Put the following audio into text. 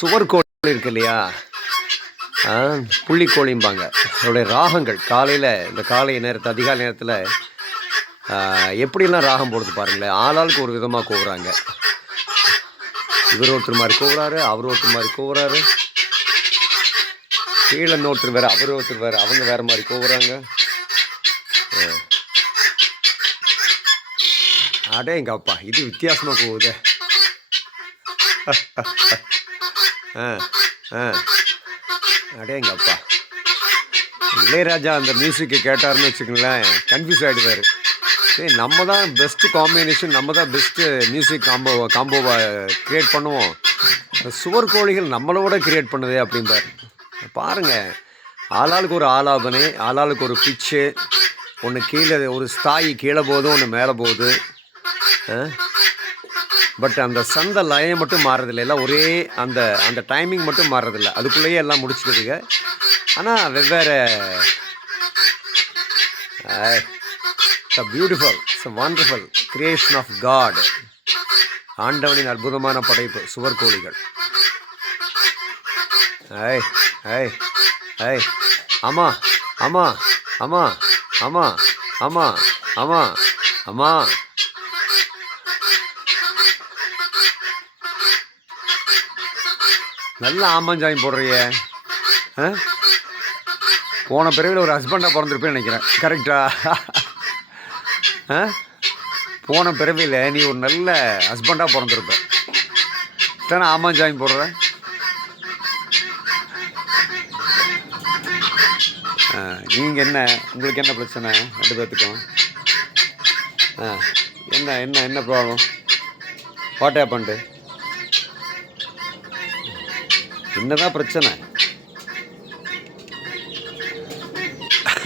சுவர் கோழி இருக்கு இல்லையா, புள்ளிக்கோழிம்பாங்க. அதோடைய ராகங்கள் காலையில், இந்த காலை நேரத்தில், அதிகாலை நேரத்தில் எப்படிலாம் ராகம் போடுது பாருங்களேன். ஆளாளுக்கு ஒரு விதமாக கூவுறாங்க. இவர் ஒருத்தர் மாதிரி கூவுறாரு, அவர் ஒருத்தர் மாதிரி கூவுறாரு, கீழே இன்னொருத்தர் வேறு, அவர் ஒருத்தர் வேறு, அவங்க வேறு மாதிரி கூவுறாங்க. அடே எங்கள் அப்பா, இது வித்தியாசமாக போகுது. அடே எங்கள் அப்பா, இளையராஜா அந்த மியூசிக்கு கேட்டாருன்னு வச்சுக்கோங்களேன், கன்ஃபியூஸ் ஆகிடுவார். சரி, நம்ம தான் பெஸ்ட்டு காம்பினேஷன், நம்ம தான் பெஸ்ட்டு மியூசிக் காம்போவை க்ரியேட் பண்ணுவோம், சுவர் கோழிகள் நம்மளோட க்ரியேட் பண்ணுது அப்படிம்பார். பாருங்கள், ஆளாளுக்கு ஒரு ஆலாபனை, ஆளாளுக்கு ஒரு பிச்சு, ஒன்று கீழே ஒரு ஸ்தாயி கீழே போகுது, ஒன்று மேலே போகுது. பட் அந்த சந்த லயம் மட்டும் மாறுறதில்லை, எல்லாம் ஒரே அந்த அந்த டைமிங் மட்டும் மாறுறதில்லை, அதுக்குள்ளேயே எல்லாம் முடிச்சுக்கிறதுங்க. ஆனால் வெவ்வேறு. Beautiful, it's wonderful creation of God. ஆண்டவனின் அற்புதமான படைப்பு சுவர் கோழிகள். ஐய் ஐய் ஐய், ஆமாம் ஆமாம் ஆமாம் ஆமாம் ஆமாம் ஆமாம் ஆமாம். நல்ல ஆமாஞ்சாயம் போடுறிய. போன பிறவியில் ஒரு ஹஸ்பண்டாக பிறந்திருப்பேன்னு நினைக்கிறேன். கரெக்டா? போன பிறவியில் நீ ஒரு நல்ல ஹஸ்பண்டாக பிறந்திருப்ப. தானே ஆமாஞ்சாயம் போடுற. நீங்கள் என்ன, உங்களுக்கு என்ன பிரச்சனை ரெண்டு பேர்த்துக்கும்? என்ன என்ன என்ன ப்ராப்ளம்? What happened? என்னதான் பிரச்சனை?